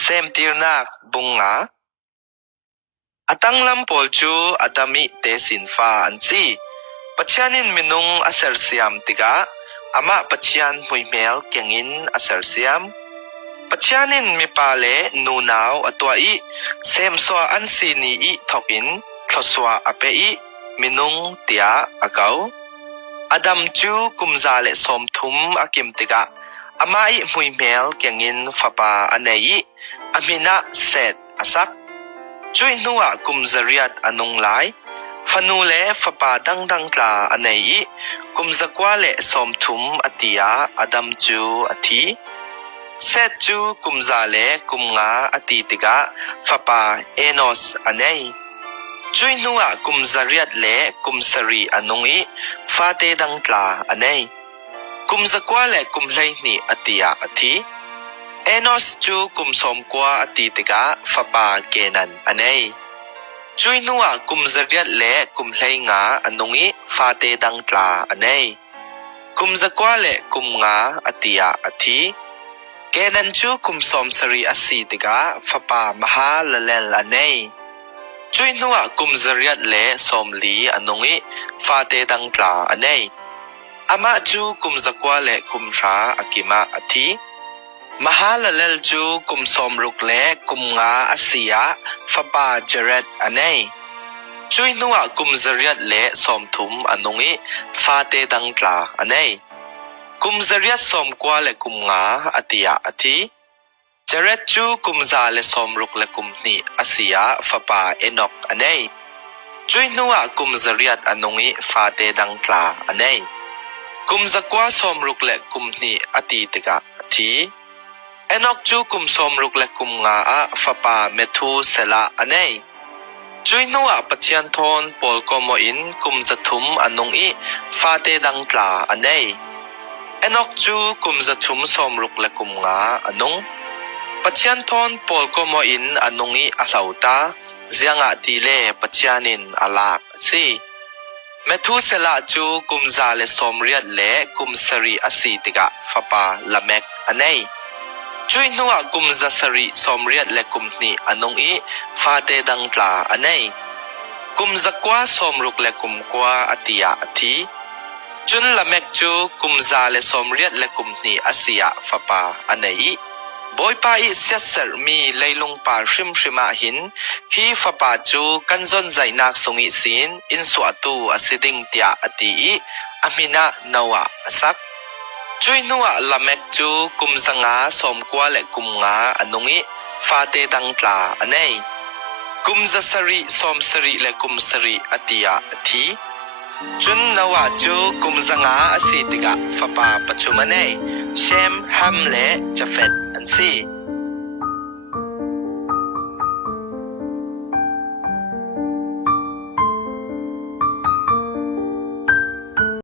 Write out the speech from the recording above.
เซมติรนักบุงงาอตังลัมปอลจูอดามิเตสินฟ้าอันซีปัจจันินมินุงอาเซรเซียมติกาอามาปัจจันมุยเมลเกียงินอาเซรเซียมปัจจันินมีปาเลนูนาวอตัวอีเซมสวาอันซีนีอีทอกินทศวาอเปอีมินุงเตียอาเกาอดัมจูกุมซาเลสมทุมอากิมติกาอามาอีมุยเมลเกียงินฟาปาอันเนอีอามินาเซตอาซักจุยนัวกุมซาริยัดอนุงไลฟนูเลฟปาดังดังตลาอันไหนกุมจักวาเลสมทุมอติยาอดัมจูอธิเซจูกุมซาเลกุมงาอติติกาฟปาเอนอสอันไหนจุยนัวกุมซาริยัดเลกุมสรีอนุงฟาเตดังตลาอันไหนกุมจักวาเลกุมไลนีอติยาอธิเอนอสจูกุมสมกวาอติติกาฟปาเกนันอันไหนจุยนัวกุมซาริยัดเลกุมไลงาอนุงฟาเตดังตลาอันไหนกุมจักวาเลกุมงาอติยาอธิเกนันจูกุมสมสรีอสีติกาฟปามหาละเลลอันไหนจุยนัวกุมซาริยัดเลสมลีอนุงฟาเตดังตลาอันไหนอามาจูกุมจักวาเลกุมราอากิมาอธิมหาละเลลจูกุมสมรุกเลกุมงาอาเซียฟปาเจเรตอันไหนจุยนัวกุมซาริยัดเลสมทุมอนุงฟาเตดังตลาอันไหนกุมซาริยัดสมกวาเลกุมงาอติยาอธิเจเรตจูกุมซาเลสมรุกเลกุมนีอาเซียฟปาเอนอกอันไหนจุยนัวกุมซาริยัดอนุงฟาเตดังตลาอันไหนกุมจักวาสมรุกเลกุมนีอติติกาอธิเอนอกจูกุมสมรุกเลกุมงาอาฟปาเมทูเซลาอันไหนจุยนัวปัจจันทนปอลกโมอินกุมจัทุมอนุงฟาเตดังตลาอันไหนเอนอกจูกุมจัทุมสมรุกเลกุมงาอนุงปัจจันทนปอลกโมอินอนุงอาลาวตาเจียงอาตีเลปัจจันินอาลากซีเมทูเซลาจูกุมซาเลสมเรียดเลกุมสรีอสีติกาฟปาละเมกอันไหนจุยนัวกุมซาสรีสมเรียดเลกุมนีอนุงฟาเตดังตลาอันไหนกุมจักวาสมรุกเลกุมกวาอติยาอธิจุนละเมกจูกุมซาเลสมเรียดเลกุมนีอาเซียฟปาอันไหนบอยปาอิเซสเซอร์มีเลยลงปาริมมาหินฮีฟปาจูกันจนใจนักสงิสินอินสวตูอสิดิงเตียอติอามินานาวาสักจุยนัวละเมกจูกุมสังาสมกวาเลกุมงาอนุงฟาเตดังตลาอันไหนกุมซาสรีสมสรีเลกุมสรีอติยาอธิจุนนาวาจูกุมสังาอสิติกาฟปาปัจจุบันเชมฮัมเลจเฟตอันซี